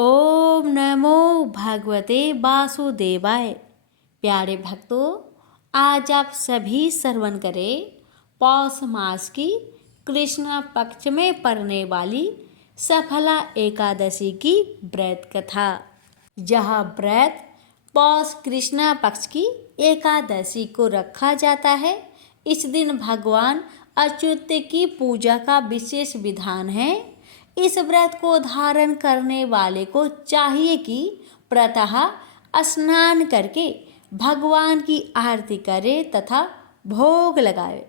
ओम नमो भगवते वासुदेवाय। प्यारे भक्तों, आज आप सभी श्रवण करें पौष मास की कृष्ण पक्ष में पड़ने वाली सफला एकादशी की व्रत कथा। यह व्रत पौष कृष्ण पक्ष की एकादशी को रखा जाता है। इस दिन भगवान अच्युत की पूजा का विशेष विधान है। इस व्रत को धारण करने वाले को चाहिए कि प्रातः स्नान करके भगवान की आरती करे तथा भोग लगाए।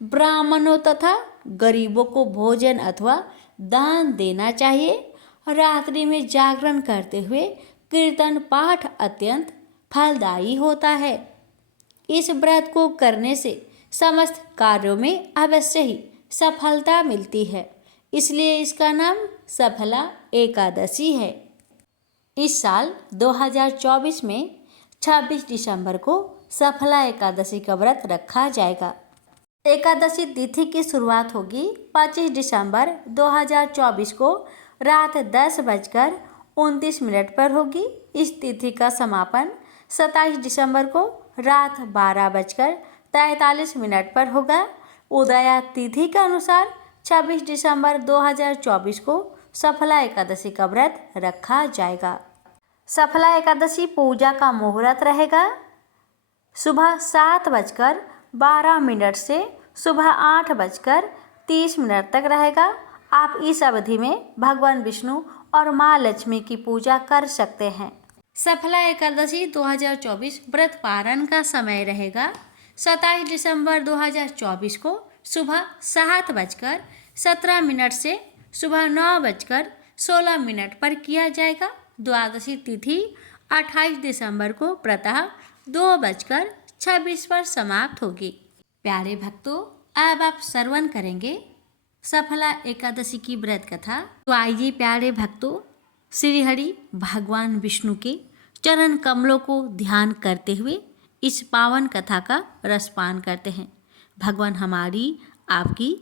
ब्राह्मणों तथा गरीबों को भोजन अथवा दान देना चाहिए। रात्रि में जागरण करते हुए कीर्तन पाठ अत्यंत फलदायी होता है। इस व्रत को करने से समस्त कार्यों में अवश्य ही सफलता मिलती है, इसलिए इसका नाम सफला एकादशी है। इस साल 2024 में 26 दिसंबर को सफला एकादशी का व्रत रखा जाएगा। एकादशी तिथि की शुरुआत होगी 25 दिसंबर 2024 को रात 10:29 पर होगी। इस तिथि का समापन 27 दिसंबर को रात 12:43 पर होगा। उदया तिथि के अनुसार 26 दिसंबर 2024 को सफला एकादशी का व्रत रखा जाएगा। सफला एकादशी पूजा का मुहूर्त रहेगा सुबह 7:12 से सुबह 8:30 तक रहेगा। आप इस अवधि में भगवान विष्णु और माँ लक्ष्मी की पूजा कर सकते हैं। सफला एकादशी 2024 व्रत पारण का समय रहेगा 27 दिसंबर 2024 को सुबह 7:17 से सुबह 9:16 पर किया जाएगा। द्वादशी तिथि 28 दिसंबर को प्रातः 2:26 पर समाप्त होगी। प्यारे भक्तों, अब आप श्रवण करेंगे सफला एकादशी की व्रत कथा। तो आइए प्यारे भक्तों, श्री हरि भगवान विष्णु के चरण कमलों को ध्यान करते हुए इस पावन कथा का रसपान करते हैं। भगवान हमारी आपकी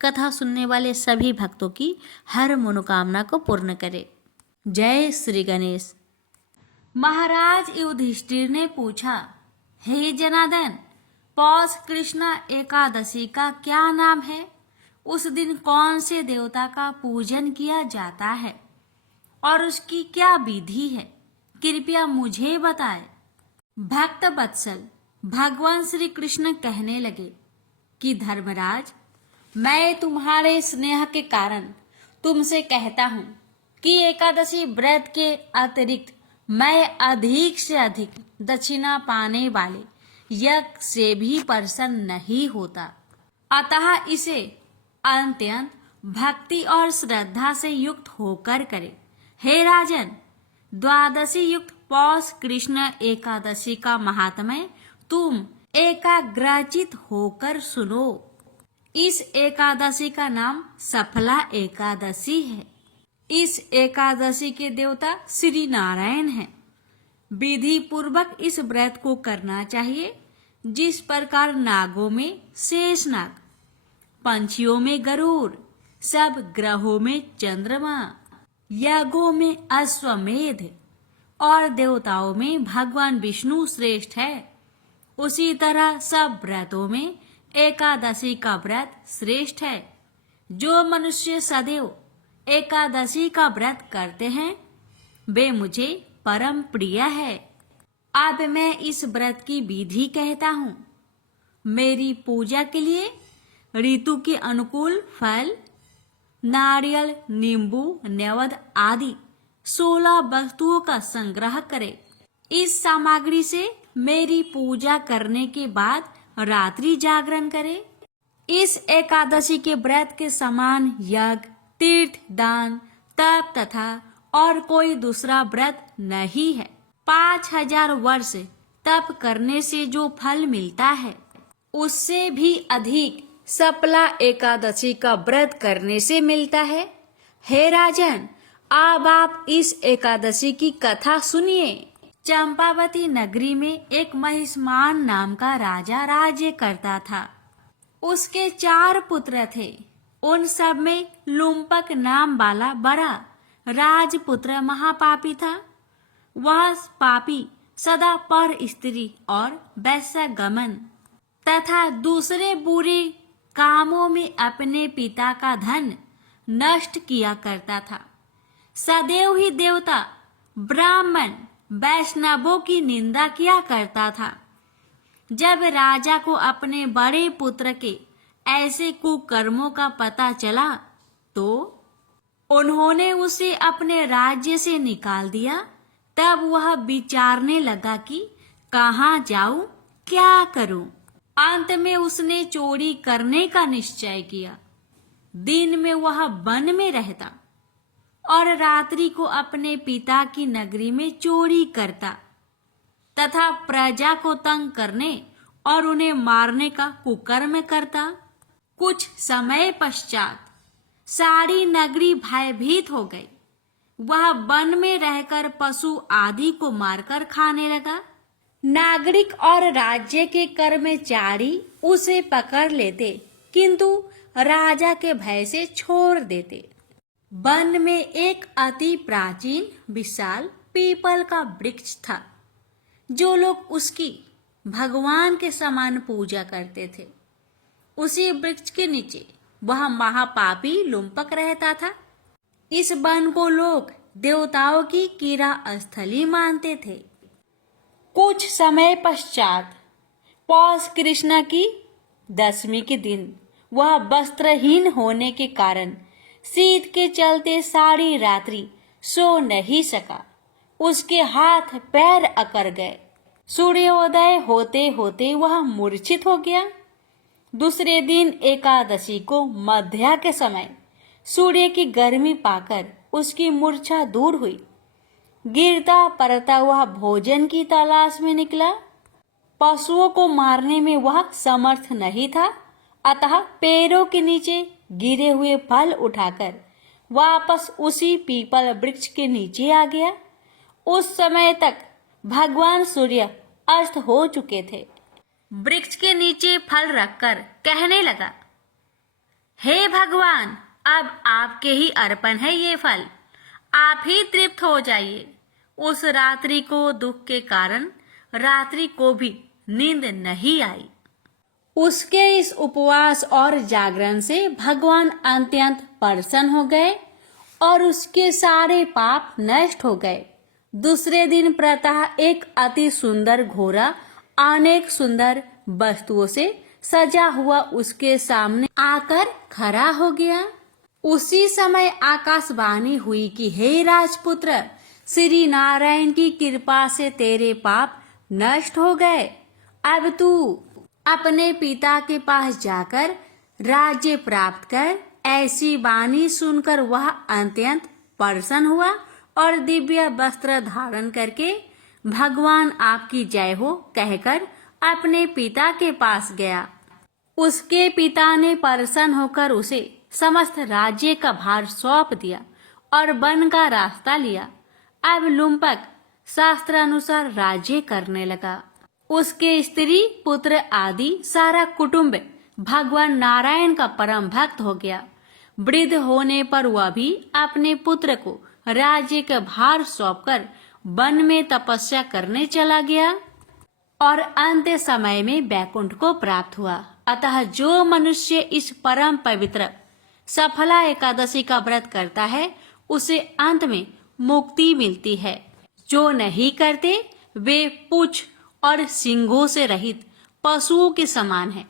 कथा सुनने वाले सभी भक्तों की हर मनोकामना को पूर्ण करे। जय श्री गणेश। महाराज युधिष्ठिर ने पूछा, हे जनार्दन, पौष कृष्ण एकादशी का क्या नाम है? उस दिन कौन से देवता का पूजन किया जाता है और उसकी क्या विधि है? कृपया मुझे बताएं। भक्त वत्सल भगवान श्री कृष्ण कहने लगे कि धर्मराज, मैं तुम्हारे स्नेह के कारण तुमसे कहता हूँ कि एकादशी व्रत के अतिरिक्त मैं अधिक से अधिक दक्षिणा पाने वाले यज्ञ से भी प्रसन्न नहीं होता। अतः इसे अत्यंत भक्ति और श्रद्धा से युक्त होकर करे। हे राजन, द्वादशी युक्त पौष कृष्ण एकादशी का महात्म्य तुम एकाग्रचित होकर सुनो। इस एकादशी का नाम सफला एकादशी है। इस एकादशी के देवता श्री नारायण हैं। विधि पूर्वक इस व्रत को करना चाहिए। जिस प्रकार नागों में शेषनाग, पंछियों में गरुड़, सब ग्रहों में चंद्रमा, यज्ञों में अश्वमेध और देवताओं में भगवान विष्णु श्रेष्ठ है, उसी तरह सब व्रतों में एकादशी का व्रत श्रेष्ठ है। जो मनुष्य सदैव एकादशी का व्रत करते हैं वे मुझे परम प्रिय है। अब मैं इस व्रत की विधि कहता हूँ। मेरी पूजा के लिए ऋतु के अनुकूल फल, नारियल, नींबू, नैवेद्य आदि 16 वस्तुओं का संग्रह करें। इस सामग्री से मेरी पूजा करने के बाद रात्रि जागरण करें। इस एकादशी के व्रत के समान यज्ञ, तीर्थ, दान, तप तथा और कोई दूसरा व्रत नहीं है। 5000 वर्ष तप करने से जो फल मिलता है उससे भी अधिक सफला एकादशी का व्रत करने से मिलता है। हे राजन, अब आप इस एकादशी की कथा सुनिए। चंपावती नगरी में एक महिष्मान नाम का राजा राज्य करता था। उसके 4 पुत्र थे। उन सब में लुम्पक नाम वाला बड़ा राजपुत्र महापापी था। वह पापी सदा पर स्त्री और वैश्यगमन तथा दूसरे बुरे कामों में अपने पिता का धन नष्ट किया करता था। सदैव ही देवता, ब्राह्मण, वैष्णवों की निंदा किया करता था। जब राजा को अपने बड़े पुत्र के ऐसे कुकर्मों का पता चला तो उन्होंने उसे अपने राज्य से निकाल दिया। तब वह विचारने लगा कि कहाँ जाऊं, क्या करूं। अंत में उसने चोरी करने का निश्चय किया। दिन में वह वन में रहता और रात्रि को अपने पिता की नगरी में चोरी करता तथा प्रजा को तंग करने और उन्हें मारने का कुकर्म करता। कुछ समय पश्चात सारी नगरी भयभीत हो गई। वह वन में रहकर पशु आदि को मारकर खाने लगा। नागरिक और राज्य के कर्मचारी उसे पकड़ लेते, किंतु राजा के भय से छोड़ देते। वन में एक अति प्राचीन विशाल पीपल का वृक्ष था, जो लोग उसकी भगवान के समान पूजा करते थे। उसी वृक्ष के नीचे वह महापापी लुम्पक रहता था। इस वन को लोग देवताओं की कीड़ा स्थली मानते थे। कुछ समय पश्चात पौष कृष्ण की दशमी के दिन वह वस्त्रहीन होने के कारण शीत के चलते सारी रात्रि सो नहीं सका। उसके हाथ पैर अकड़ गए। सूर्योदय होते होते वह मूर्छित हो गया। दूसरे दिन एकादशी को मध्या के समय सूर्य की गर्मी पाकर उसकी मूर्छा दूर हुई। गिरता पड़ता वह भोजन की तलाश में निकला। पशुओं को मारने में वह समर्थ नहीं था, अतः पैरों के नीचे गिरे हुए फल उठाकर वापस उसी पीपल वृक्ष के नीचे आ गया। उस समय तक भगवान सूर्य अस्त हो चुके थे। वृक्ष के नीचे फल रखकर कहने लगा, हे भगवान, अब आपके ही अर्पण है ये फल, आप ही तृप्त हो जाइए। उस रात्रि को दुख के कारण रात्रि को भी नींद नहीं आई। उसके इस उपवास और जागरण से भगवान अत्यंत प्रसन्न हो गए और उसके सारे पाप नष्ट हो गए। दूसरे दिन प्रातः एक अति सुंदर घोड़ा अनेक सुंदर वस्तुओं से सजा हुआ उसके सामने आकर खड़ा हो गया। उसी समय आकाशवाणी हुई कि हे राजपुत्र, श्री नारायण की कृपा से तेरे पाप नष्ट हो गए। अब तू अपने पिता के पास जाकर राज्य प्राप्त कर। ऐसी वाणी सुनकर वह अत्यंत प्रसन्न हुआ और दिव्य वस्त्र धारण करके भगवान आपकी जय हो कहकर अपने पिता के पास गया। उसके पिता ने प्रसन्न होकर उसे समस्त राज्य का भार सौंप दिया और वन का रास्ता लिया। अब लुम्पक शास्त्रानुसार राज्य करने लगा। उसके स्त्री पुत्र आदि सारा कुटुंब भगवान नारायण का परम भक्त हो गया। वृद्ध होने पर वह भी अपने पुत्र को राज्य का भार सौंपकर वन में तपस्या करने चला गया और अंत समय में वैकुंठ को प्राप्त हुआ। अतः जो मनुष्य इस परम पवित्र सफला एकादशी का व्रत करता है उसे अंत में मुक्ति मिलती है। जो नहीं करते वे पूंछ और सींगों से रहित पशुओं के समान है।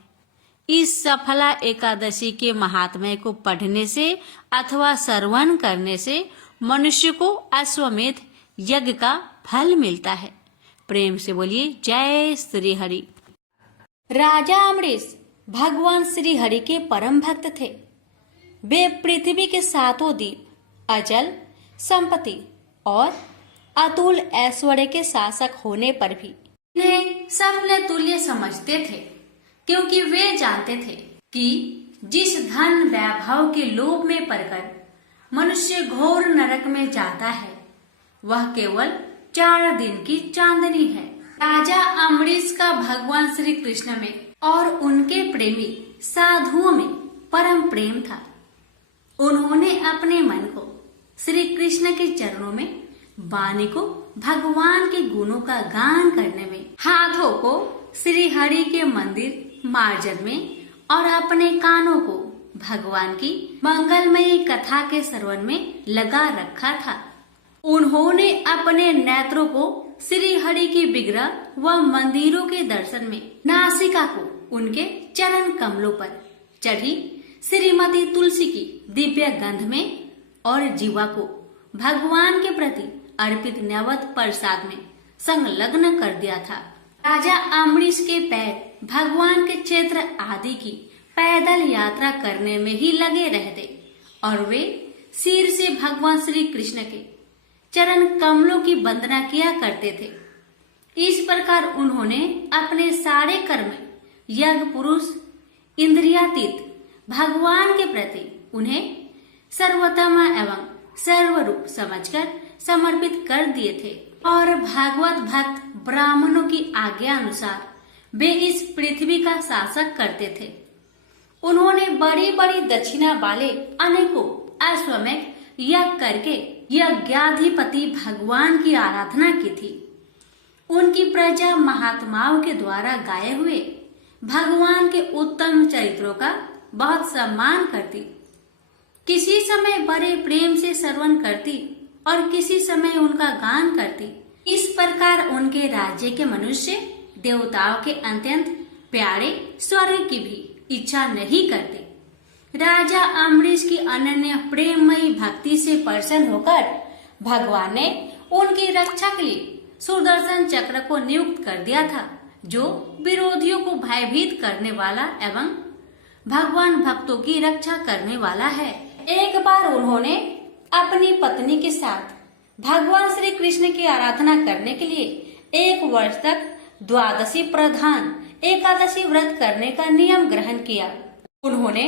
इस सफला एकादशी के महात्म्य को पढ़ने से अथवा श्रवण करने से मनुष्य को अश्वमेध यज्ञ का फल मिलता है। प्रेम से बोलिए जय श्री हरि। राजा अमरीश भगवान श्री हरि के परम भक्त थे। वे पृथ्वी के सातों द्वीप, अचल संपत्ति और अतुल ऐश्वर्य के शासक होने पर भी इन्हें सपने तुल्य समझते थे, क्योंकि वे जानते थे कि जिस धन वैभव के लोभ में पड़कर मनुष्य घोर नरक में जाता है वह केवल 4 दिन की चांदनी है। राजा अमरीश का भगवान श्री कृष्ण में और उनके प्रेमी साधुओं में परम प्रेम था। उन्होंने अपने मन को श्री कृष्ण के चरणों में, वाणी को भगवान के गुणों का गान करने में, हाथों को श्री हरि के मंदिर मार्जन में और अपने कानों को भगवान की मंगलमयी कथा के श्रवण में लगा रखा था। उन्होंने अपने नेत्रों को श्री हरि के विग्रह व मंदिरों के दर्शन में, नासिका को उनके चरण कमलों पर चढ़ी श्रीमती तुलसी की दिव्य गंध में और जीवा को भगवान के प्रति अर्पित नैवेद्य प्रसाद में संलग्न कर दिया था। राजा अम्बरीश के पैर भगवान के क्षेत्र आदि की पैदल यात्रा करने में ही लगे रहते और वे सिर से भगवान श्री कृष्ण के चरण कमलों की वंदना किया करते थे। इस प्रकार उन्होंने अपने सारे कर्म, यज्ञ, पुरुष, इंद्रियातीत भगवान के प्रति उन्हें सर्वोत्तम एवं सर्वरूप समझकर समर्पित कर दिए थे और भागवत भक्त ब्राह्मणों की आज्ञा अनुसार वे इस पृथ्वी का शासक करते थे। उन्होंने बड़ी बड़ी दक्षिणा वाले अनेकों अश्वमेध यज्ञ करके यज्ञाधिपति भगवान की आराधना की थी। उनकी प्रजा महात्माओं के द्वारा गाए हुए भगवान के उत्तम चरित्रों का बहुत सम्मान करती, किसी समय बड़े प्रेम से श्रवण करती और किसी समय उनका गान करती। इस प्रकार उनके राज्य के मनुष्य देवताओं के अत्यंत प्यारे स्वर्ग की भी इच्छा नहीं करते। राजा अम्बरीश की अनन्य प्रेममयी भक्ति से प्रसन्न होकर भगवान ने उनकी रक्षा के लिए सुदर्शन चक्र को नियुक्त कर दिया था, जो विरोधियों को भयभीत करने वाला एवं भगवान भक्तों की रक्षा करने वाला है। एक बार उन्होंने अपनी पत्नी के साथ भगवान श्री कृष्ण की आराधना करने के लिए 1 वर्ष तक द्वादशी प्रधान एकादशी व्रत करने का नियम ग्रहण किया। उन्होंने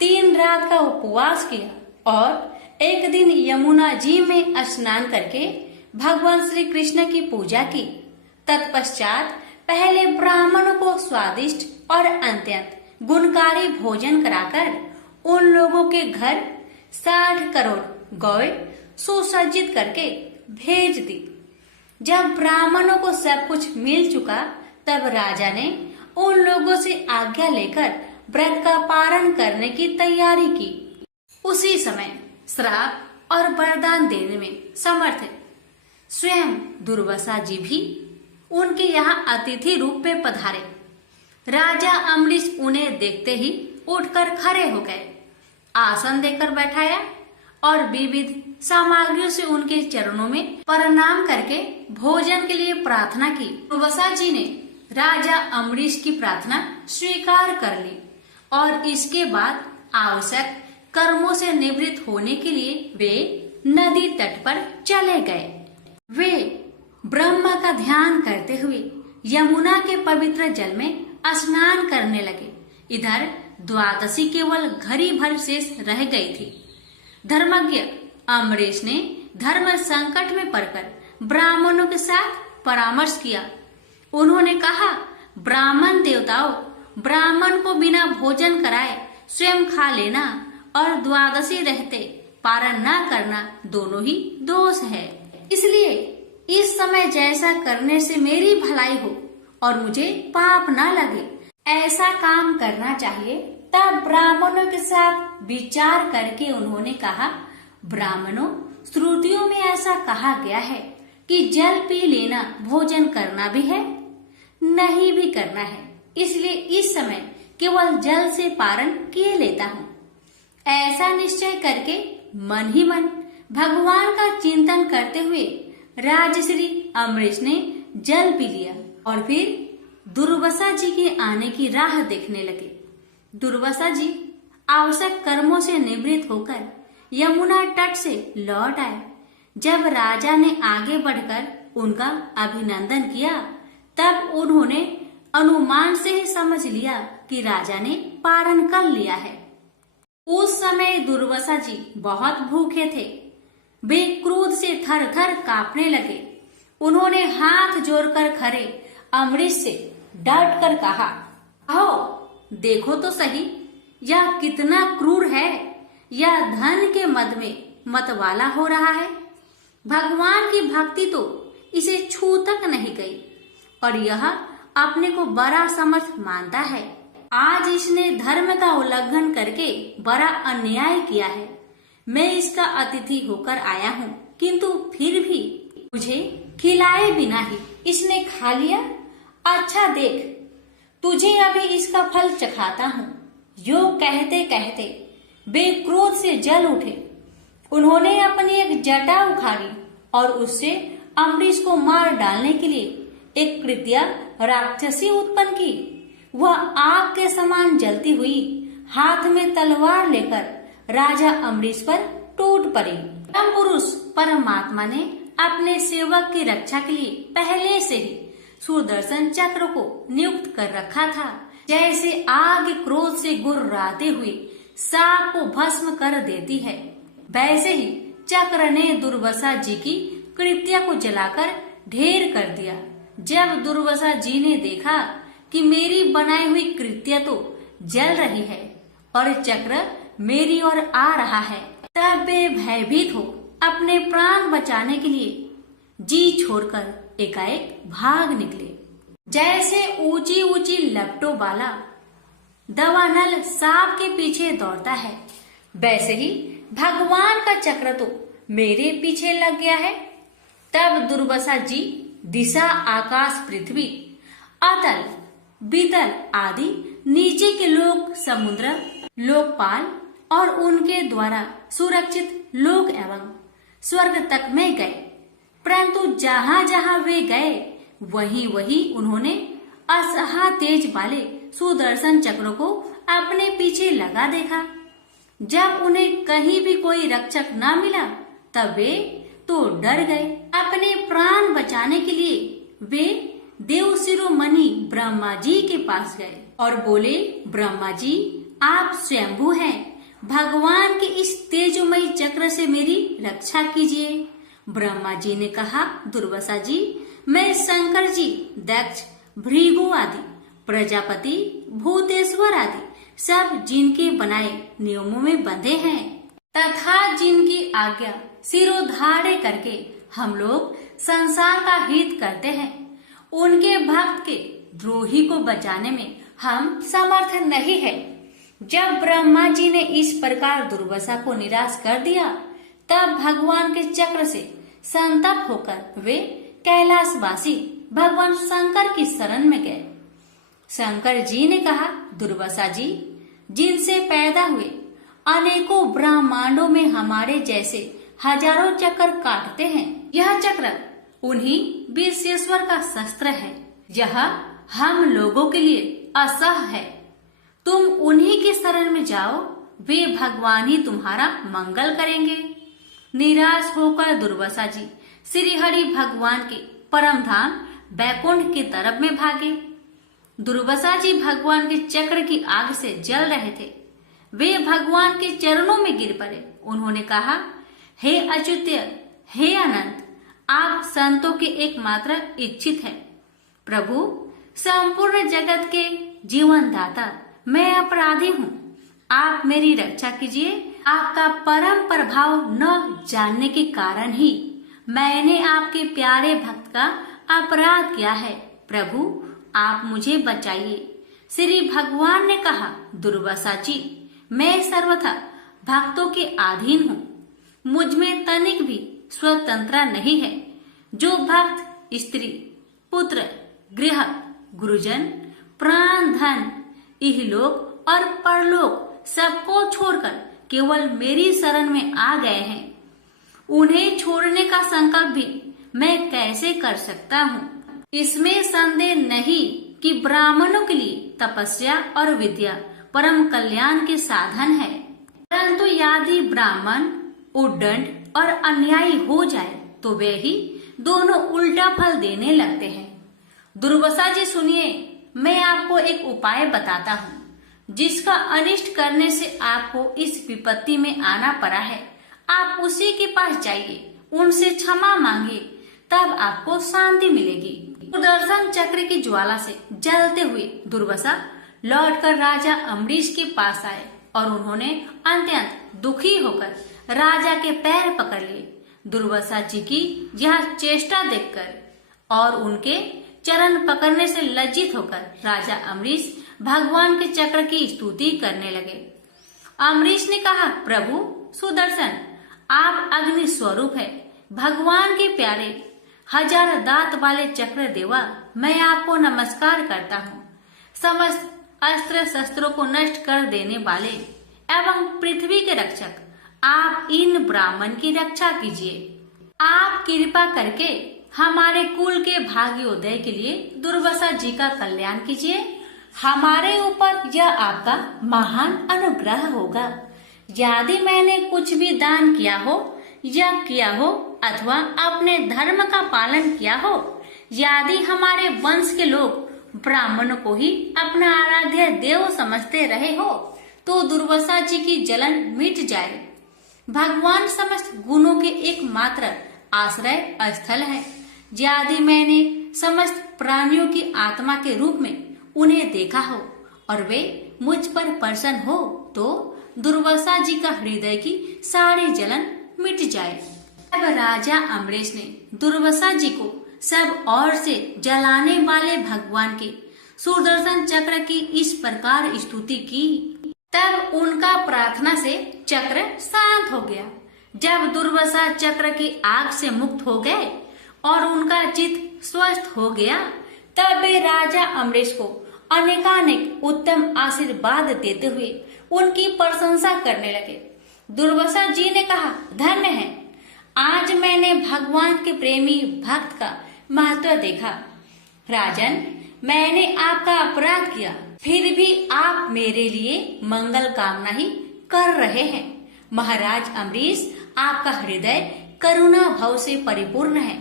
3 रात का उपवास किया और एक दिन यमुना जी में स्नान करके भगवान श्री कृष्ण की पूजा की। तत्पश्चात पहले ब्राह्मणों को स्वादिष्ट और अत्यंत गुणकारी भोजन कराकर उन लोगों के घर 60 करोड़ गौएं सुसज्जित करके भेज दी। जब ब्राह्मणों को सब कुछ मिल चुका तब राजा ने उन लोगों से आज्ञा लेकर व्रत का पारण करने की तैयारी की। उसी समय श्राप और वरदान देने में समर्थ स्वयं दुर्वासा जी भी उनके यहाँ अतिथि रूप में पधारे। राजा अम्बरीश उन्हें देखते ही उठकर खड़े हो गए, आसन देकर बैठाया और विविध सामग्रियों से उनके चरणों में प्रणाम करके भोजन के लिए प्रार्थना की। दुर्वासा जी ने राजा अम्बरीश की प्रार्थना स्वीकार कर ली और इसके बाद आवश्यक कर्मों से निवृत्त होने के लिए वे नदी तट पर चले गए। वे ब्रह्मा का ध्यान करते हुए यमुना के पवित्र जल में स्नान करने लगे। इधर द्वादशी केवल घड़ी भर शेष रह गई थी। धर्मज्ञ अम्बरीश ने धर्म संकट में पड़कर ब्राह्मणों के साथ परामर्श किया। उन्होंने कहा, ब्राह्मण देवताओं, ब्राह्मण को बिना भोजन कराए स्वयं खा लेना और द्वादशी रहते पारण न करना दोनों ही दोष है। इसलिए इस समय जैसा करने से मेरी भलाई हो और मुझे पाप न लगे, ऐसा काम करना चाहिए। तब ब्राह्मणों के साथ विचार करके उन्होंने कहा, ब्राह्मणों, श्रुतियों में ऐसा कहा गया है कि जल पी लेना भोजन करना भी है, नहीं भी करना है। इसलिए इस समय केवल जल से पारण किए लेता हूँ। ऐसा निश्चय करके मन ही मन भगवान का चिंतन करते हुए राजश्री अम्बरीश ने जल पी लिया और फिर दुर्वासा जी के आने की राह देखने लगे। दुर्वासा जी आवश्यक कर्मों से निवृत्त होकर यमुना तट से लौट आए। जब राजा ने आगे बढ़कर उनका अभिनंदन किया तब उन्होंने अनुमान से ही समझ लिया कि राजा ने पारण कर लिया है। उस समय दुर्वासा जी बहुत भूखे थे। वे क्रोध से थर थर कांपने लगे। उन्होंने हाथ जोड़कर खड़े अम्बरीश से डट कर कहा, आओ देखो तो सही, यह कितना क्रूर है। यह धन के मद में मतवाला हो रहा है। भगवान की भक्ति तो इसे छू तक नहीं गई और यह अपने को बड़ा समर्थ मानता है। आज इसने धर्म का उल्लंघन करके बड़ा अन्याय किया है। मैं इसका अतिथि होकर आया हूँ, किंतु फिर भी मुझे खिलाए बिना ही इसने खा लिया। अच्छा देख, तुझे अभी इसका फल चखाता हूँ। यो कहते कहते वे क्रोध से जल उठे। उन्होंने अपनी एक जटा उखाड़ी और उससे अम्बरीश को मार डालने के लिए एक कृत्या राक्षसी उत्पन्न की। वह आग के समान जलती हुई हाथ में तलवार लेकर राजा अम्बरीश पर टूट पड़ी। परम पुरुष परमात्मा ने अपने सेवक की रक्षा के लिए पहले से ही सुदर्शन चक्र को नियुक्त कर रखा था। जैसे आग क्रोध से गुर्राते हुए सांप को भस्म कर देती है, वैसे ही चक्र ने दुर्वासा जी की कृत्या को जलाकर ढेर कर दिया। जब दुर्वासा जी ने देखा कि मेरी बनाई हुई कृत्या तो जल रही है और चक्र मेरी ओर आ रहा है, तब वे भयभीत हो अपने प्राण बचाने के लिए जी छोड़कर एकाएक भाग निकले। जैसे ऊंची ऊंची लपटों वाला दवानल सांप के पीछे दौड़ता है, वैसे ही भगवान का चक्र तो मेरे पीछे लग गया है। तब दुर्वासा जी दिशा, आकाश, पृथ्वी, अतल, बीतल आदि नीचे के लोक, समुद्र, लोकपाल और उनके द्वारा सुरक्षित लोक एवं स्वर्ग तक में गए। परंतु जहाँ जहाँ वे गए वहीं वहीं उन्होंने असहा तेज वाले सुदर्शन चक्र को अपने पीछे लगा देखा। जब उन्हें कहीं भी कोई रक्षक न मिला तब वे तो डर गए। अपने प्राण बचाने के लिए वे देव शिरोमणि ब्रह्मा जी के पास गए और बोले, ब्रह्मा जी आप स्वयंभू हैं, भगवान के इस तेजोमयी चक्र से मेरी रक्षा कीजिए। ब्रह्मा जी ने कहा, दुर्वासा जी मैं शंकर जी, दक्ष, भृगु आदि, प्रजापति, भूतेश्वर आदि सब जिनके बनाए नियमों में बंधे हैं तथा जिनकी आज्ञा सिरोधार्य करके हम लोग संसार का हित करते हैं, उनके भक्त के द्रोही को बचाने में हम समर्थ नहीं है। जब ब्रह्मा जी ने इस प्रकार दुर्वासा को निराश कर दिया, तब भगवान के चक्र से संतप्त होकर वे कैलाशवासी भगवान शंकर की शरण में गए। शंकर जी ने कहा, दुर्वासा जी जिनसे पैदा हुए अनेकों ब्रह्मांडों में हमारे जैसे हजारों चक्र काटते हैं, यह चक्र उन्हीं विश्वेश्वर का शस्त्र है। यह हम लोगों के लिए असह है। तुम उन्हीं की शरण में जाओ, वे भगवान ही तुम्हारा मंगल करेंगे। निराश होकर दुर्वासा जी श्री हरि भगवान के परम धाम बैकुंठ की तरफ में भागे। दुर्वासा जी भगवान के चक्र की आग से जल रहे थे। वे भगवान के चरणों में गिर पड़े। उन्होंने कहा, हे अच्युत्य, हे अनंत, आप संतों के एकमात्र इच्छित हैं। प्रभु, संपूर्ण जगत के जीवन दाता, मैं अपराधी हूँ, आप मेरी रक्षा कीजिए। आपका परम प्रभाव न जानने के कारण ही मैंने आपके प्यारे भक्त का अपराध किया है। प्रभु, आप मुझे बचाइए। श्री भगवान ने कहा, दुर्वासा जी मैं सर्वथा भक्तों के अधीन हूँ, मुझ में तनिक भी स्वतंत्रता नहीं है। जो भक्त स्त्री, पुत्र, गृह, गुरुजन, प्राण, धन, इहलोक और परलोक सबको छोड़कर केवल मेरी शरण में आ गए हैं, उन्हें छोड़ने का संकल्प भी मैं कैसे कर सकता हूँ। इसमें संदेह नहीं कि ब्राह्मणों के लिए तपस्या और विद्या परम कल्याण के साधन है, परंतु यदि ब्राह्मण उद्दंड और अन्यायी हो जाए तो वे ही दोनों उल्टा फल देने लगते हैं। दुर्वासा जी सुनिए, मैं आपको एक उपाय बताता हूँ जिसका अनिष्ट करने से आपको इस विपत्ति में आना पड़ा है। आप उसी के पास जाइए, उनसे क्षमा मांगिए, तब आपको शांति मिलेगी। सुदर्शन चक्र की ज्वाला से जलते हुए दुर्वासा लौटकर राजा अम्बरीश के पास आए और उन्होंने अत्यंत दुखी होकर राजा के पैर पकड़ लिए। दुर्वासा जी की यह चेष्टा देखकर और उनके चरण पकड़ने से लज्जित होकर राजा अम्बरीश भगवान के चक्र की स्तुति करने लगे। अम्बरीश ने कहा, प्रभु सुदर्शन, आप अग्नि स्वरूप है, भगवान के प्यारे, हजार दांत वाले चक्र देवा, मैं आपको नमस्कार करता हूँ। समस्त अस्त्र शस्त्रों को नष्ट कर देने वाले एवं पृथ्वी के रक्षक, आप इन ब्राह्मण की रक्षा कीजिए। आप कृपा करके हमारे कुल के भाग्योदय के लिए दुर्वासा जी का कल्याण कीजिए। हमारे ऊपर यह आपका महान अनुग्रह होगा। यदि मैंने कुछ भी दान किया हो, यज्ञ किया हो अथवा अपने धर्म का पालन किया हो, यदि हमारे वंश के लोग ब्राह्मणों को ही अपना आराध्य देव समझते रहे हो, तो दुर्वासा जी की जलन मिट जाए। भगवान समस्त गुणों के एकमात्र आश्रय स्थल है। यदि मैंने समस्त प्राणियों की आत्मा के रूप में उन्हें देखा हो और वे मुझ पर प्रसन्न हो, तो दुर्वासा जी का हृदय की सारी जलन मिट जाए। अब राजा अम्बरीश ने दुर्वासा जी को सब ओर से जलाने वाले भगवान के सुदर्शन चक्र की इस प्रकार स्तुति की। तब उनका प्रार्थना से चक्र शांत हो गया। जब दुर्वासा चक्र की आग से मुक्त हो गए और उनका चित्त स्वस्थ हो गया, तब वे राजा अम्बरीश को अनेकानेक उत्तम आशीर्वाद देते हुए उनकी प्रशंसा करने लगे। दुर्वासा जी ने कहा, धन्य है, आज मैंने भगवान के प्रेमी भक्त का महत्व देखा। राजन, मैंने आपका अपराध किया, फिर भी आप मेरे लिए मंगल कामना ही कर रहे हैं। महाराज अम्बरीश, आपका हृदय करुणा भाव से परिपूर्ण है।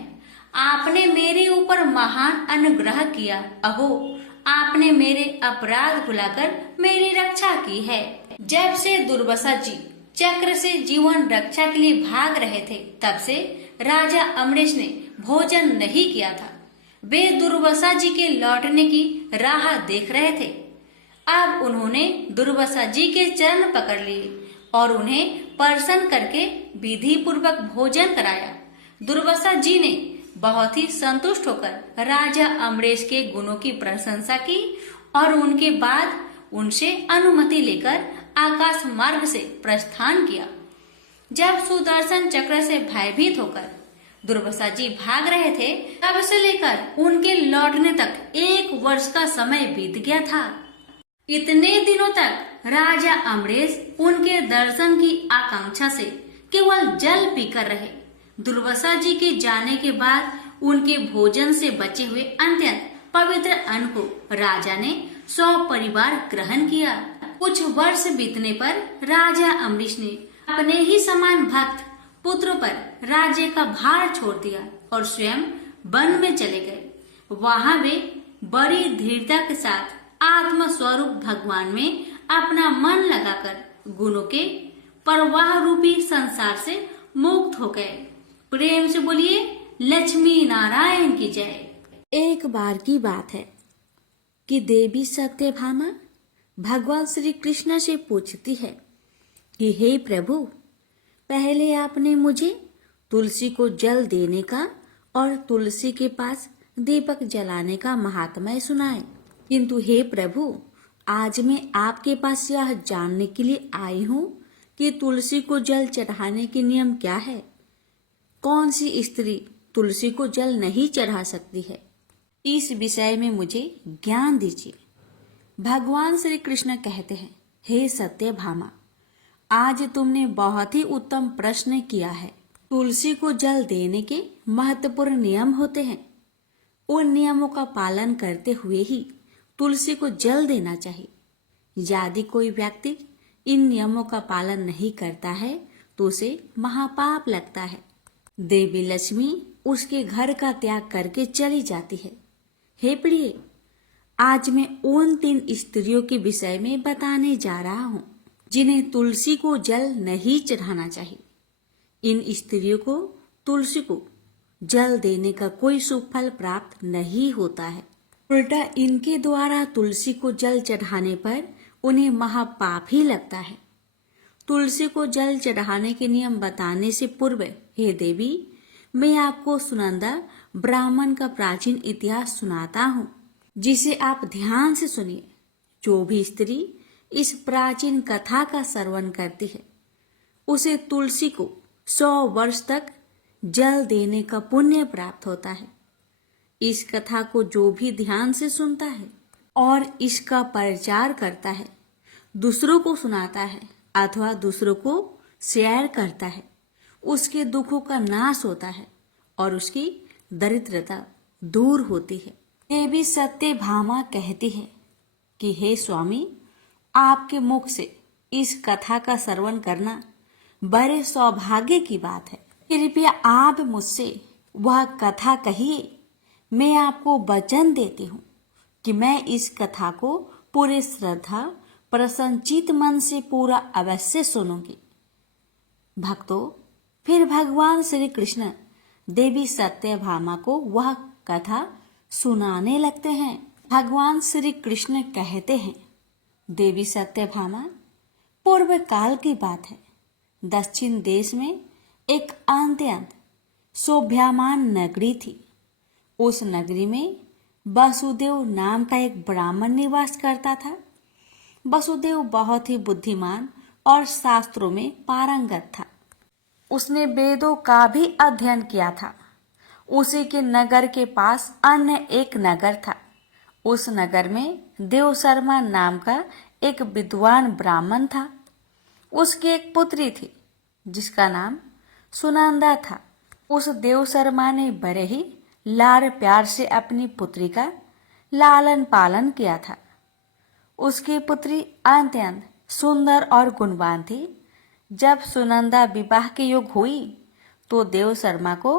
आपने मेरे ऊपर महान अनुग्रह किया। अहो, आपने मेरे अपराध भुलाकर मेरी रक्षा की है। जब से दुर्वासा जी चक्र से जीवन रक्षा के लिए भाग रहे थे, तब से राजा अम्बरीश ने भोजन नहीं किया था। वे दुर्वासा जी के लौटने की राह देख रहे थे। अब उन्होंने दुर्वासा जी के चरण पकड़ लिए और उन्हें प्रसन्न करके विधि पूर्वक भोजन कराया। दुर्वासा जी ने बहुत ही संतुष्ट होकर राजा अम्बरीश के गुणों की प्रशंसा की और उनके बाद उनसे अनुमति लेकर आकाश मार्ग से प्रस्थान किया। जब सुदर्शन चक्र से भयभीत होकर दुर्वासा जी भाग रहे थे, तब से लेकर उनके लौटने तक 1 वर्ष का समय बीत गया था। इतने दिनों तक राजा अम्बरीश उनके दर्शन की आकांक्षा से केवल जल पीकर रहे। दुर्वासा जी के जाने के बाद उनके भोजन से बचे हुए अत्यंत पवित्र अन्न को राजा ने सपरिवार ग्रहण किया। कुछ वर्ष बीतने पर राजा अम्बरीश ने अपने ही समान भक्त पुत्र पर राज्य का भार छोड़ दिया और स्वयं वन में चले गए। वहां वे बड़ी दृढ़ता के साथ आत्म स्वरूप भगवान में अपना मन लगाकर गुणों के प्रवाह रूपी संसार से मुक्त हो गए। प्रेम से बोलिए लक्ष्मी नारायण की जय। एक बार की बात है कि देवी सत्यभामा भगवान श्री कृष्ण से पूछती है कि हे प्रभु, पहले आपने मुझे तुलसी को जल देने का और तुलसी के पास दीपक जलाने का महात्म्य सुनाए, किंतु हे प्रभु, आज मैं आपके पास यह जानने के लिए आई हूँ कि तुलसी को जल चढ़ाने के नियम क्या है। कौन सी स्त्री तुलसी को जल नहीं चढ़ा सकती है, इस विषय में मुझे ज्ञान दीजिए। भगवान श्री कृष्ण कहते हैं, हे सत्यभामा, आज तुमने बहुत ही उत्तम प्रश्न किया है। तुलसी को जल देने के महत्वपूर्ण नियम होते हैं। उन नियमों का पालन करते हुए ही तुलसी को जल देना चाहिए। यदि कोई व्यक्ति इन नियमों का पालन नहीं करता है तो उसे महापाप लगता है। देवी लक्ष्मी उसके घर का त्याग करके चली जाती है। हे प्रिय, आज मैं उन 3 स्त्रियों के विषय में बताने जा रहा हूँ जिन्हें तुलसी को जल नहीं चढ़ाना चाहिए। इन स्त्रियों को तुलसी को जल देने का कोई शुभ फल प्राप्त नहीं होता है, उल्टा इनके द्वारा तुलसी को जल चढ़ाने पर उन्हें महापाप ही लगता है। तुलसी को जल चढ़ाने के नियम बताने से पूर्व हे देवी, मैं आपको सुनंदा ब्राह्मण का प्राचीन इतिहास सुनाता हूँ, जिसे आप ध्यान से सुनिए। जो भी स्त्री इस प्राचीन कथा का श्रवण करती है, उसे तुलसी को 100 वर्ष तक जल देने का पुण्य प्राप्त होता है। इस कथा को जो भी ध्यान से सुनता है और इसका प्रचार करता है, दूसरों को सुनाता है अथवा दूसरों को शेयर करता है, उसके दुखों का नाश होता है और उसकी दरिद्रता दूर होती है। देवी सत्यभामा कहती है कि हे स्वामी, आपके मुख से इस कथा का श्रवण करना बड़े सौभाग्य की बात है। कृपया आप मुझसे वह कथा कहिए। मैं आपको वचन देती हूँ कि मैं इस कथा को पूरे श्रद्धा प्रसन्नचित मन से पूरा अवश्य सुनूंगी। भक्तों, फिर भगवान श्री कृष्ण देवी सत्यभामा को वह कथा सुनाने लगते हैं। भगवान श्री कृष्ण कहते हैं, देवी सत्यभामा, पूर्व काल की बात है। दक्षिण देश में एक अत्यंत शोभायमान नगरी थी। उस नगरी में वसुदेव नाम का एक ब्राह्मण निवास करता था। वसुदेव बहुत ही बुद्धिमान और शास्त्रों में पारंगत था। उसने वेदों का भी अध्ययन किया था। उसी के नगर के पास अन्य एक नगर था। उस नगर में देवशर्मा नाम का एक विद्वान ब्राह्मण था। उसकी एक पुत्री थी जिसका नाम सुनंदा था। उस देवशर्मा ने बड़े ही लाड़ प्यार से अपनी पुत्री का लालन पालन किया था। उसकी पुत्री अत्यंत सुंदर और गुणवान थी। जब सुनंदा विवाह के योग्य हुई तो देवशर्मा को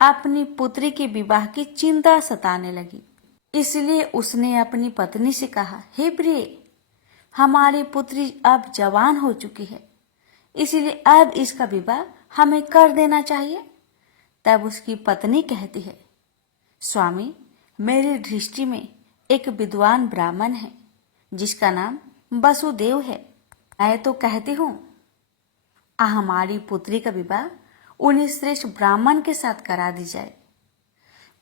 अपनी पुत्री के विवाह की चिंता सताने लगी। इसलिए उसने अपनी पत्नी से कहा, हे प्रिय, हमारी पुत्री अब जवान हो चुकी है, इसलिए अब इसका विवाह हमें कर देना चाहिए। तब उसकी पत्नी कहती है, स्वामी, मेरी दृष्टि में एक विद्वान ब्राह्मण है जिसका नाम वसुदेव है। मैं तो कहती हूँ हमारी पुत्री का विवाह उन्हीं श्रेष्ठ ब्राह्मण के साथ करा दी जाए।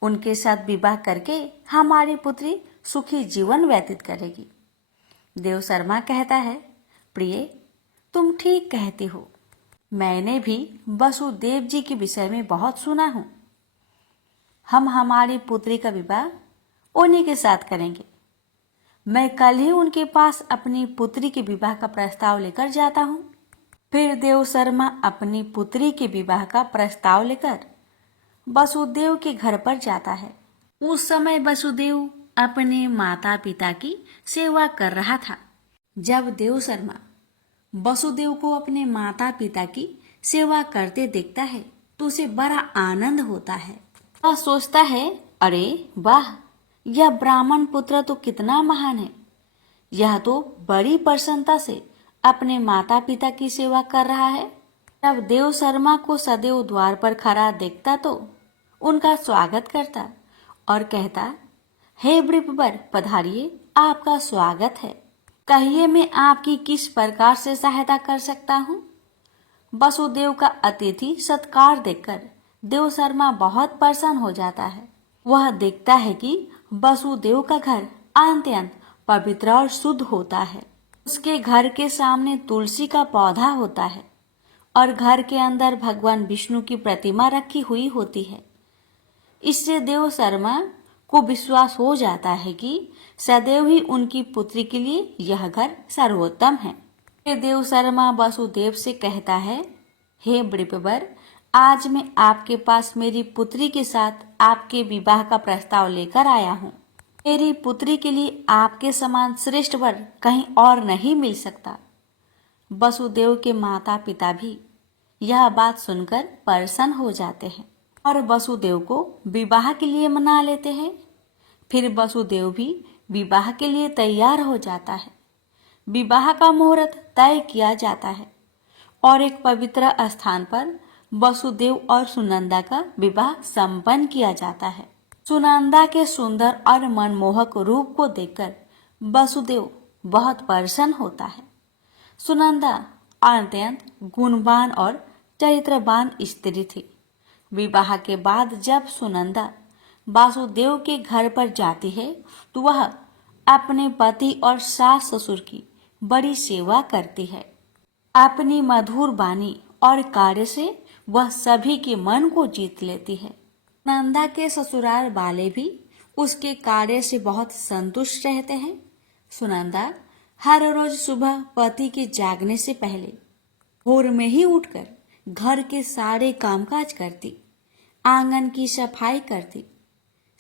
उनके साथ विवाह करके हमारी पुत्री सुखी जीवन व्यतीत करेगी। देवशर्मा कहता है, प्रिय, तुम ठीक कहती हो। मैंने भी वसुदेव जी के विषय में बहुत सुना हूँ। हम हमारी पुत्री का विवाह उन्हीं के साथ करेंगे। मैं कल ही उनके पास अपनी पुत्री के विवाह का प्रस्ताव लेकर जाता हूँ। फिर देवशर्मा अपनी पुत्री के विवाह का प्रस्ताव लेकर वसुदेव के घर पर जाता है। उस समय वसुदेव अपने माता पिता की सेवा कर रहा था। जब देवशर्मा वसुदेव को अपने माता पिता की सेवा करते देखता है तो उसे बड़ा आनंद होता है। वह सोचता है, अरे वाह, यह ब्राह्मण पुत्र तो कितना महान है। यह तो बड़ी प्रसन्नता से अपने माता पिता की सेवा कर रहा है। जब देवशर्मा को सदैव द्वार पर खड़ा देखता तो उनका स्वागत करता और कहता, हे वृषवर, पधारिए, आपका स्वागत है। कहिए मैं आपकी किस प्रकार से सहायता कर सकता हूँ। वसुदेव का अतिथि सत्कार देखकर देवशर्मा बहुत प्रसन्न हो जाता है। वह देखता है कि वसुदेव का घर अत्यंत पवित्र और शुद्ध होता है। उसके घर के सामने तुलसी का पौधा होता है और घर के अंदर भगवान विष्णु की प्रतिमा रखी हुई होती है। इससे देवशर्मा को विश्वास हो जाता है कि सदैव ही उनकी पुत्री के लिए यह घर सर्वोत्तम है। देवशर्मा वसुदेव से कहता है, हे वृषवर, आज मैं आपके पास मेरी पुत्री के साथ आपके विवाह का प्रस्ताव लेकर आया हूँ। मेरी पुत्री के लिए आपके समान श्रेष्ठ वर कहीं और नहीं मिल सकता। वसुदेव के माता पिता भी यह बात सुनकर प्रसन्न हो जाते हैं और वसुदेव को विवाह के लिए मना लेते हैं। फिर वसुदेव भी विवाह के लिए तैयार हो जाता है। विवाह का मुहूर्त तय किया जाता है और एक पवित्र स्थान पर वसुदेव और सुनंदा का विवाह संपन्न किया जाता है। सुनंदा के सुंदर और मनमोहक रूप को देखकर वसुदेव बहुत प्रसन्न होता है। सुनंदा अत्यंत गुणवान और चरित्रवान स्त्री थी। विवाह के बाद जब सुनंदा वासुदेव के घर पर जाती है तो वह अपने पति और सास ससुर की बड़ी सेवा करती है। अपनी मधुर वाणी और कार्य से वह सभी के मन को जीत लेती है। नंदा के ससुराल वाले भी उसके कार्य से बहुत संतुष्ट रहते हैं। सुनंदा हर रोज सुबह पति के जागने से पहले भोर में ही उठकर घर के सारे कामकाज करती, आंगन की सफाई करती,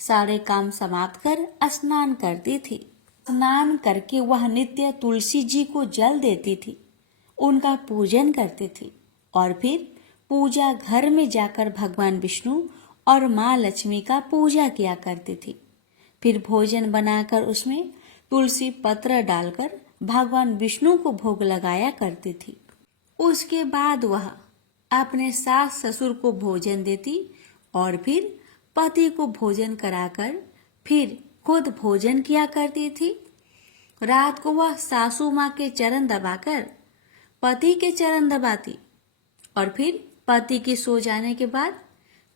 सारे काम समाप्त कर स्नान करती थी। स्नान करके वह नित्य तुलसी जी को जल देती थी, उनका पूजन करती थी और फिर पूजा घर में जाकर भगवान विष्णु और माँ लक्ष्मी का पूजा किया करती थी। फिर भोजन बनाकर उसमें तुलसी पत्र डालकर भगवान विष्णु को भोग लगाया करती थी। उसके बाद वह अपने सास ससुर को भोजन देती और फिर पति को भोजन कराकर फिर खुद भोजन किया करती थी। रात को वह सासू माँ के चरण दबाकर पति के चरण दबाती और फिर पति के सो जाने के बाद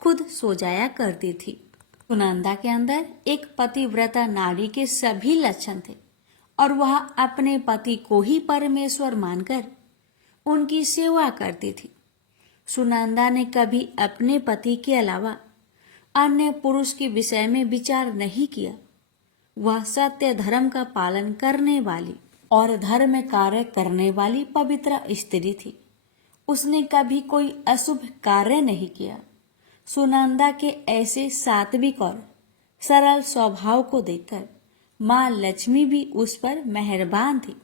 खुद सो जाया करती थी। सुनंदा के अंदर एक पतिव्रता नारी के सभी लक्षण थे और वह अपने पति को ही परमेश्वर मानकर उनकी सेवा करती थी। सुनंदा ने कभी अपने पति के अलावा अन्य पुरुष के विषय में विचार नहीं किया। वह सत्य धर्म का पालन करने वाली और धर्म कार्य करने वाली पवित्र स्त्री थी। उसने कभी कोई अशुभ कार्य नहीं किया। सुनंदा के ऐसे सात्विक और सरल स्वभाव को देखकर माँ लक्ष्मी भी उस पर मेहरबान थी।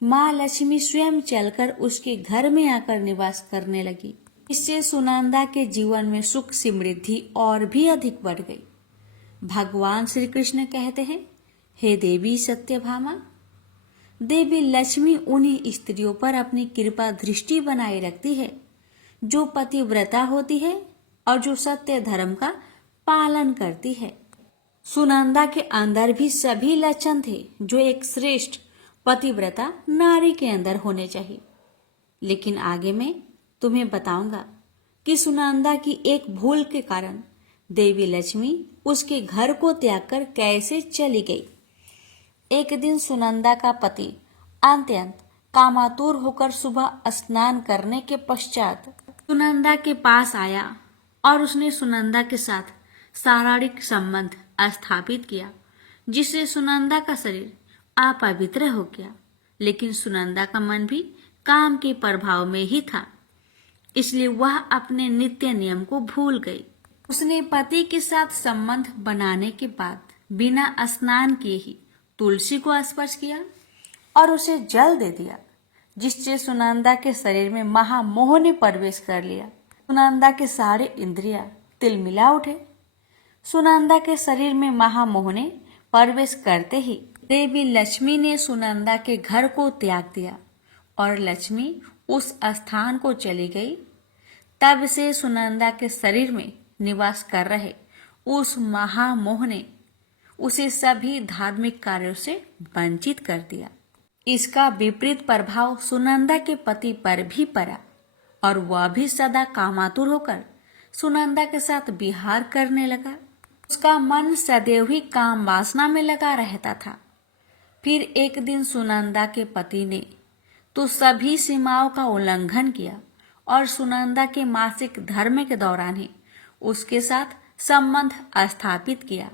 माँ लक्ष्मी स्वयं चलकर उसके घर में आकर निवास करने लगी। इससे सुनंदा के जीवन में सुख समृद्धि और भी अधिक बढ़ गई। भगवान श्री कृष्ण कहते हैं, हे देवी सत्यभामा, देवी लक्ष्मी उन्हीं स्त्रियों पर अपनी कृपा दृष्टि बनाए रखती है जो पतिव्रता होती है और जो सत्य धर्म का पालन करती है। सुनंदा के अंदर भी सभी लक्षण थे जो एक श्रेष्ठ पतिव्रता नारी के अंदर होने चाहिए। लेकिन आगे मैं तुम्हें बताऊंगा कि सुनंदा की एक भूल के कारण देवी लक्ष्मी उसके घर को त्याग कर कैसे चली गई। एक दिन सुनंदा का पति अत्यंत कामातुर होकर सुबह स्नान करने के पश्चात सुनंदा के पास आया और उसने सुनंदा के साथ शारीरिक संबंध स्थापित किया, जिससे सुनंदा का शरीर अपवित्र हो गया। लेकिन सुनंदा का मन भी काम के प्रभाव में ही था, इसलिए वह अपने नित्य नियम को भूल गई। उसने पति के साथ संबंध बनाने के बाद बिना स्नान किए ही तुलसी को स्पर्श किया और उसे जल दे दिया, जिससे सुनंदा के शरीर में महामोह ने प्रवेश कर लिया। सुनंदा के सारे इंद्रियां तिलमिला उठे। सुनंदा के शरीर में महामोह ने प्रवेश करते ही देवी लक्ष्मी ने सुनंदा के घर को त्याग दिया और लक्ष्मी उस स्थान को चली गई। तब से सुनंदा के शरीर में निवास कर रहे उस महामोह ने उसे सभी धार्मिक कार्यों से वंचित कर दिया। इसका विपरीत प्रभाव सुनंदा के पति पर भी पड़ा और वह भी सदा कामातुर होकर सुनंदा के साथ विहार करने लगा। उसका मन सदैव ही काम वासना में लगा रहता था। फिर एक दिन सुनंदा के पति ने तो सभी सीमाओं का उल्लंघन किया और सुनंदा के मासिक धर्म के दौरान ही उसके साथ संबंध स्थापित किया,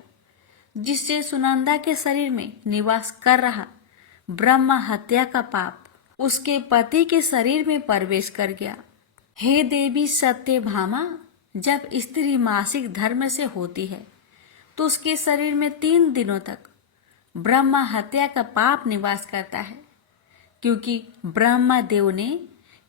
जिससे सुनंदा के शरीर में निवास कर रहा ब्रह्म हत्या का पाप उसके पति के शरीर में प्रवेश कर गया। हे देवी सत्यभामा, जब स्त्री मासिक धर्म से होती है तो उसके शरीर में 3 दिनों तक ब्रह्म हत्या का पाप निवास करता है, क्योंकि ब्रह्मा देव ने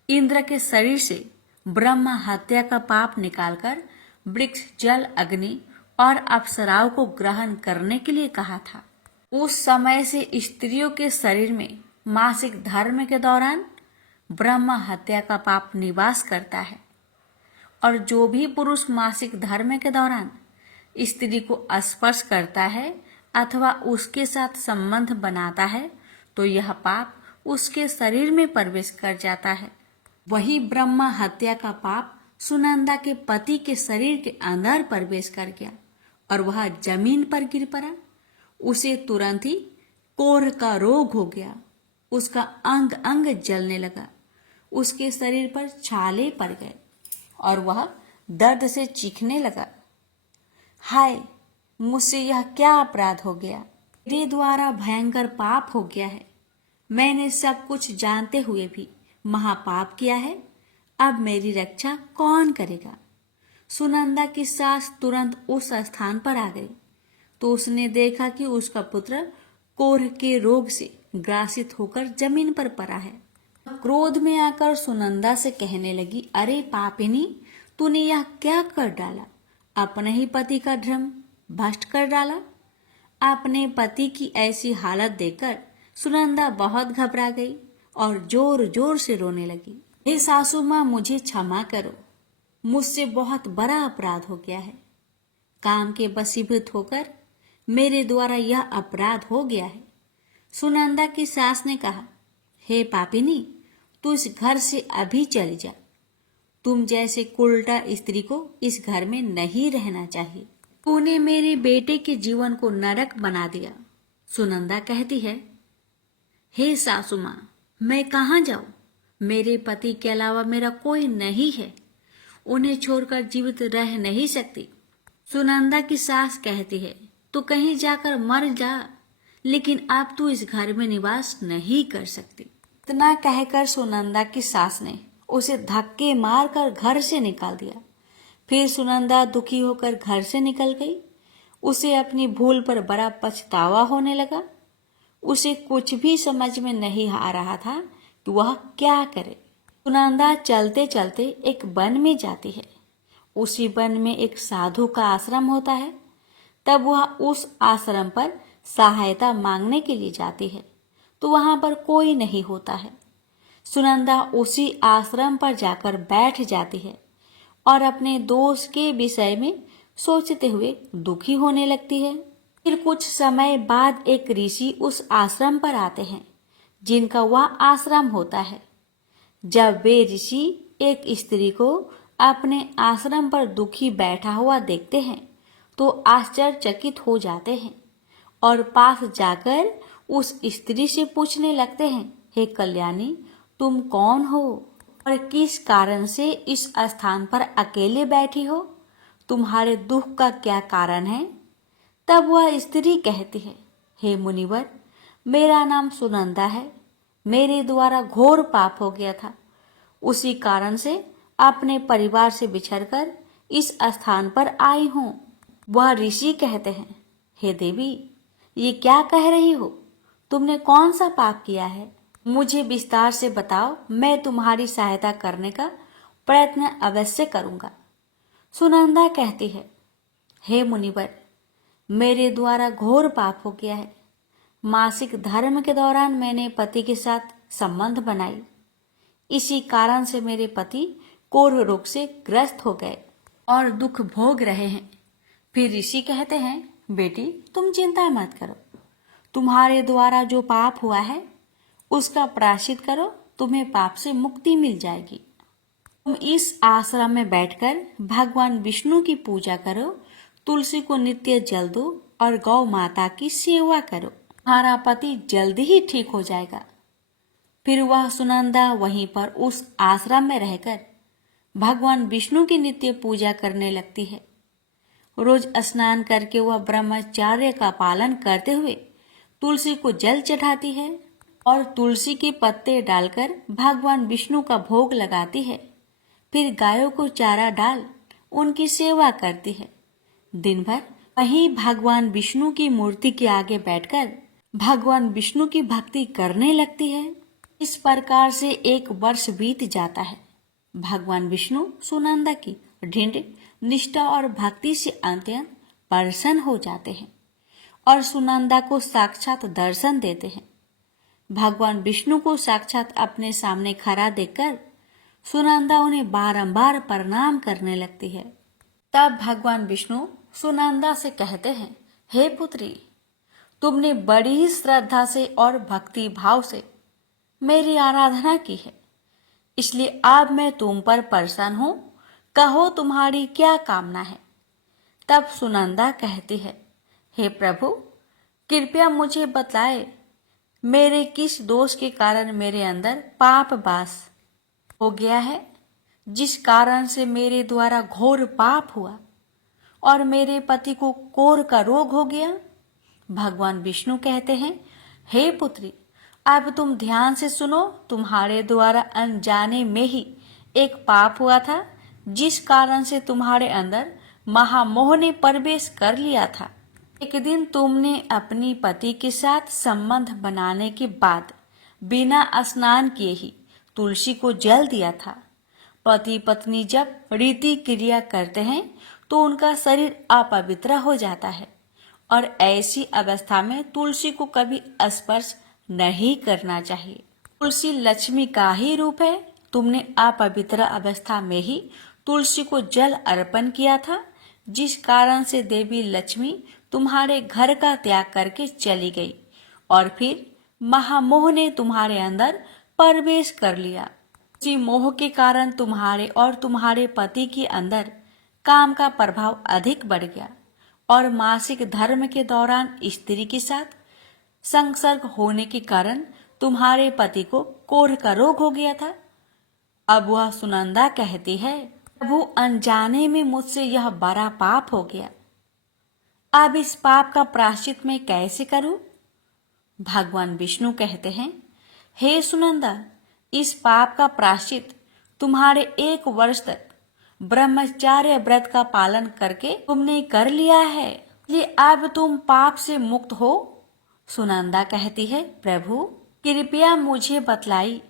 इंद्र के शरीर से ब्रह्म हत्या का पाप निकालकर वृक्ष, जल, अग्नि और अप्सराओं को ग्रहण करने के लिए कहा था। उस समय से स्त्रियों के शरीर में मासिक धर्म के दौरान ब्रह्म हत्या का पाप निवास करता है और जो भी पुरुष मासिक धर्म के दौरान स्त्री को स्पर्श करता है अथवा उसके साथ संबंध बनाता है तो यह पाप उसके शरीर में प्रवेश कर जाता है। वही ब्रह्मा हत्या का पाप सुनंदा के पति के शरीर के अंदर प्रवेश कर गया और वह जमीन पर गिर पड़ा। उसे तुरंत ही कोढ़ का रोग हो गया। उसका अंग अंग जलने लगा, उसके शरीर पर छाले पड़ गए और वह दर्द से चीखने लगा। हाय, मुझसे यह क्या अपराध हो गया? मेरे द्वारा भयंकर पाप हो गया है। मैंने सब कुछ जानते हुए भी महापाप किया है। अब मेरी रक्षा कौन करेगा? सुनंदा की सास तुरंत उस स्थान पर आ गई तो उसने देखा कि उसका पुत्र कोढ़ के रोग से ग्रासित होकर जमीन पर पड़ा है। क्रोध में आकर सुनंदा से कहने लगी, अरे पापिनी, तूने यह क्या कर डाला? अपने ही पति का धर्म भ्रष्ट कर डाला। अपने पति की ऐसी हालत देखकर सुनंदा बहुत घबरा गई और जोर जोर से रोने लगी। हे सासू माँ, मुझे क्षमा करो, मुझसे बहुत बड़ा अपराध हो गया है। काम के वशीभूत होकर मेरे द्वारा यह अपराध हो गया है। सुनंदा की सास ने कहा, हे पापिनी, तू इस घर से अभी चली जा। तुम जैसे उल्टा स्त्री को इस घर में नहीं रहना चाहिए। तूने मेरे बेटे के जीवन को नरक बना दिया। सुनंदा कहती है, हे सासू माँ, मैं कहाँ जाऊं? मेरे पति के अलावा मेरा कोई नहीं है। उन्हें छोड़कर जीवित रह नहीं सकती। सुनंदा की सास कहती है, तू कहीं जाकर मर जा, लेकिन अब तू इस घर में निवास नहीं कर सकती। इतना कहकर सुनंदा की सास ने उसे धक्के मारकर घर से निकाल दिया। फिर सुनंदा दुखी होकर घर से निकल गई। उसे अपनी भूल पर बड़ा पछतावा होने लगा। उसे कुछ भी समझ में नहीं आ रहा था कि वह क्या करे। सुनंदा चलते चलते एक वन में जाती है। उसी वन में एक साधु का आश्रम होता है। तब वह उस आश्रम पर सहायता मांगने के लिए जाती है तो वहां पर कोई नहीं होता है। सुनंदा उसी आश्रम पर जाकर बैठ जाती है और अपने दोष के विषय में सोचते हुए दुखी होने लगती है। फिर कुछ समय बाद एक ऋषि उस आश्रम पर आते हैं जिनका वह आश्रम होता है। जब वे ऋषि एक स्त्री को अपने आश्रम पर दुखी बैठा हुआ देखते हैं तो आश्चर्यचकित हो जाते हैं और पास जाकर उस स्त्री से पूछने लगते हैं, हे कल्याणी, तुम कौन हो और किस कारण से इस स्थान पर अकेले बैठी हो? तुम्हारे दुख का क्या कारण है? तब वह स्त्री कहती है, हे मुनिवर, मेरा नाम सुनंदा है। मेरे द्वारा घोर पाप हो गया था। उसी कारण से अपने परिवार से बिछड़कर इस स्थान पर आई हूँ। वह ऋषि कहते हैं, हे देवी, ये क्या कह रही हो? तुमने कौन सा पाप किया है? मुझे विस्तार से बताओ, मैं तुम्हारी सहायता करने का प्रयत्न अवश्य करूंगा। सुनंदा कहती है, हे मुनिवर, मेरे द्वारा घोर पाप हो गया है। मासिक धर्म के दौरान मैंने पति के साथ संबंध बनाई। इसी कारण से मेरे पति कोढ़ रोग से ग्रस्त हो गए और दुख भोग रहे हैं। फिर ऋषि कहते हैं, बेटी, तुम चिंता मत करो। तुम्हारे द्वारा जो पाप हुआ है उसका प्रायश्चित करो, तुम्हें पाप से मुक्ति मिल जाएगी। तुम इस आश्रम में बैठकर भगवान विष्णु की पूजा करो, तुलसी को नित्य जल दो और गौ माता की सेवा करो। तुम्हारा पति जल्दी ही ठीक हो जाएगा। फिर वह सुनंदा वहीं पर उस आश्रम में रहकर भगवान विष्णु की नित्य पूजा करने लगती है। रोज स्नान करके वह ब्रह्मचर्य का पालन करते हुए तुलसी को जल चढ़ाती है और तुलसी के पत्ते डालकर भगवान विष्णु का भोग लगाती है। फिर गायों को चारा डाल उनकी सेवा करती है। दिन भर वहीं भगवान विष्णु की मूर्ति के आगे बैठकर भगवान विष्णु की भक्ति करने लगती है। इस प्रकार से 1 वर्ष बीत जाता है। भगवान विष्णु सुनंदा की दृढ़ निष्ठा और भक्ति से अत्यंत प्रसन्न हो जाते हैं और सुनंदा को साक्षात दर्शन देते हैं। भगवान विष्णु को साक्षात अपने सामने खड़ा देखकर सुनंदा उन्हें बारंबार प्रणाम करने लगती है। तब भगवान विष्णु सुनंदा से कहते हैं, हे पुत्री, तुमने बड़ी ही श्रद्धा से और भक्ति भाव से मेरी आराधना की है। इसलिए अब मैं तुम पर प्रसन्न हूँ, कहो तुम्हारी क्या कामना है। तब सुनंदा कहती है, हे प्रभु, कृपया मुझे बतलाए मेरे किस दोष के कारण मेरे अंदर पाप वास हो गया है, जिस कारण से मेरे द्वारा घोर पाप हुआ और मेरे पति को कोढ़ का रोग हो गया। भगवान विष्णु कहते हैं, हे पुत्री, अब तुम ध्यान से सुनो। तुम्हारे द्वारा अनजाने में ही एक पाप हुआ था, जिस कारण से तुम्हारे अंदर महामोह ने प्रवेश कर लिया था। एक दिन तुमने अपनी पति के साथ संबंध बनाने के बाद बिना स्नान किए ही तुलसी को जल दिया था। पति पत्नी जब रीति क्रिया करते हैं तो उनका शरीर अपवित्र हो जाता है और ऐसी अवस्था में तुलसी को कभी स्पर्श नहीं करना चाहिए। तुलसी लक्ष्मी का ही रूप है। तुमने अपवित्र अवस्था में ही तुलसी को जल अर्पण किया था, जिस कारण से देवी लक्ष्मी तुम्हारे घर का त्याग करके चली गई और फिर महामोह ने तुम्हारे अंदर प्रवेश कर लिया। इसी मोह के कारण तुम्हारे और तुम्हारे पति के अंदर काम का प्रभाव अधिक बढ़ गया और मासिक धर्म के दौरान स्त्री के साथ संसर्ग होने के कारण तुम्हारे पति को कोढ़ का रोग हो गया था। अब वह सुनंदा कहती है, प्रभु, अनजाने में मुझसे यह बड़ा पाप हो गया। अब इस पाप का प्रायश्चित मैं कैसे करूं? भगवान विष्णु कहते हैं, हे सुनंदा, इस पाप का प्रायश्चित तुम्हारे 1 वर्ष तक ब्रह्मचार्य व्रत का पालन करके तुमने कर लिया है, इसलिए अब तुम पाप से मुक्त हो। सुनंदा कहती है, प्रभु, कृपया मुझे बतलाई,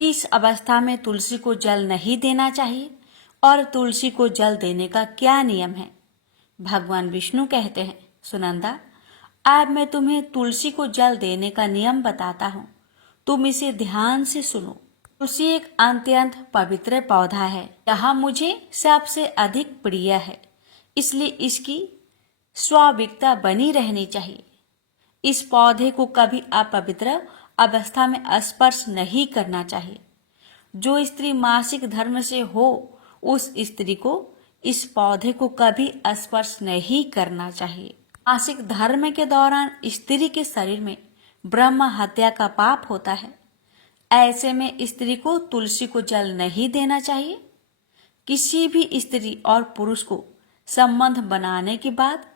इस अवस्था में तुलसी को जल नहीं देना चाहिए और तुलसी को जल देने का क्या नियम है? भगवान विष्णु कहते हैं, सुनंदा, अब मैं तुम्हें तुलसी को जल देने का नियम बताता हूँ, तुम इसे ध्यान से सुनो। तुलसी एक अत्यंत पवित्र पौधा है, यह मुझे सबसे अधिक प्रिय है, इसलिए इसकी स्वाभाविकता बनी रहनी चाहिए। इस पौधे को कभी अपवित्र अवस्था में स्पर्श नहीं करना चाहिए। जो स्त्री मासिक धर्म से हो, उस स्त्री को इस पौधे को कभी स्पर्श नहीं करना चाहिए। मासिक धर्म के दौरान स्त्री के शरीर में ब्रह्म हत्या का पाप होता है। ऐसे में स्त्री को तुलसी को जल नहीं देना चाहिए। किसी भी स्त्री और पुरुष को संबंध बनाने के बाद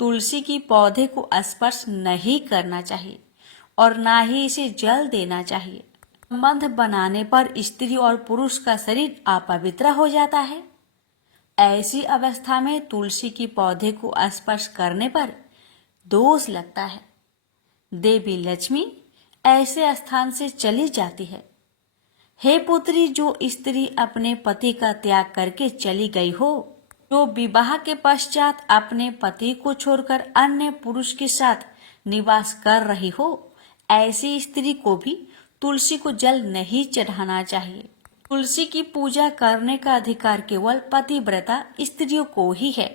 तुलसी की पौधे को स्पर्श नहीं करना चाहिए और ना ही इसे जल देना चाहिए। संबंध बनाने पर स्त्री और पुरुष का शरीर अपवित्र हो जाता है। ऐसी अवस्था में तुलसी की पौधे को स्पर्श करने पर दोष लगता है। देवी लक्ष्मी ऐसे स्थान से चली जाती है। हे पुत्री, जो स्त्री अपने पति का त्याग करके चली गई हो, जो विवाह के पश्चात अपने पति को छोड़कर अन्य पुरुष के साथ निवास कर रही हो, ऐसी स्त्री को भी तुलसी को जल नहीं चढ़ाना चाहिए। तुलसी की पूजा करने का अधिकार केवल पतिव्रता स्त्रियों को ही है।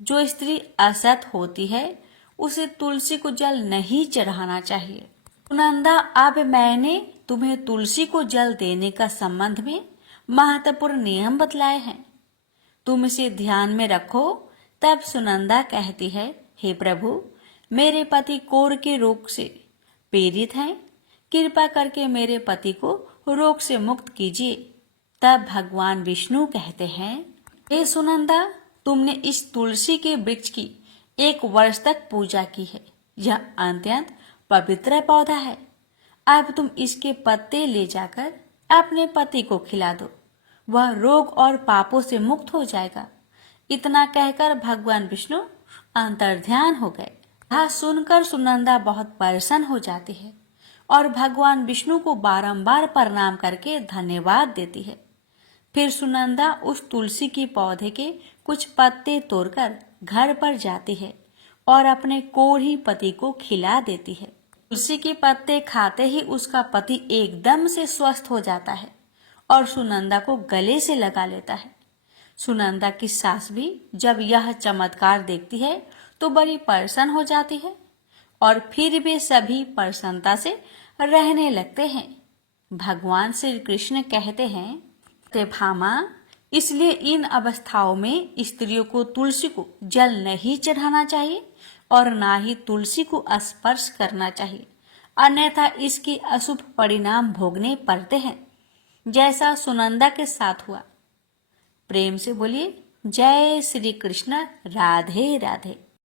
जो स्त्री असत होती है, उसे तुलसी को जल नहीं चढ़ाना चाहिए। सुनंदा, अब मैंने तुम्हें तुलसी को जल देने का संबंध में महत्वपूर्ण नियम बतलाए हैं, तुम इसे ध्यान में रखो। तब सुनंदा कहती है, हे प्रभु, मेरे पति कोढ़ के रोग से पीड़ित हैं, कृपा करके मेरे पति को रोग से मुक्त कीजिए। तब भगवान विष्णु कहते हैं, हे सुनंदा, तुमने इस तुलसी के वृक्ष की 1 वर्ष तक पूजा की है। यह अत्यंत पवित्र पौधा है। अब तुम इसके पत्ते ले जाकर अपने पति को खिला दो, वह रोग और पापों से मुक्त हो जाएगा। इतना कहकर भगवान विष्णु अंतर्ध्यान हो गए। यह सुनकर सुनंदा बहुत प्रसन्न हो जाती है और भगवान विष्णु को बारंबार प्रणाम करके धन्यवाद देती है। फिर सुनंदा उस तुलसी के पौधे के कुछ पत्ते तोड़कर घर पर जाती है और अपने कोढ़ी पति को खिला देती है। तुलसी के पत्ते खाते ही उसका पति एकदम से स्वस्थ हो जाता है और सुनंदा को गले से लगा लेता है। सुनंदा की सास भी जब यह चमत्कार देखती है तो बड़ी प्रसन्न हो जाती है और फिर वे सभी प्रसन्नता से रहने लगते हैं। भगवान श्री कृष्ण कहते हैं, सत्यभामा, इसलिए इन अवस्थाओं में स्त्रियों को तुलसी को जल नहीं चढ़ाना चाहिए और ना ही तुलसी को स्पर्श करना चाहिए, अन्यथा इसके अशुभ परिणाम भोगने पड़ते हैं, जैसा सुनंदा के साथ हुआ। प्रेम से बोलिए जय श्री कृष्ण, राधे राधे।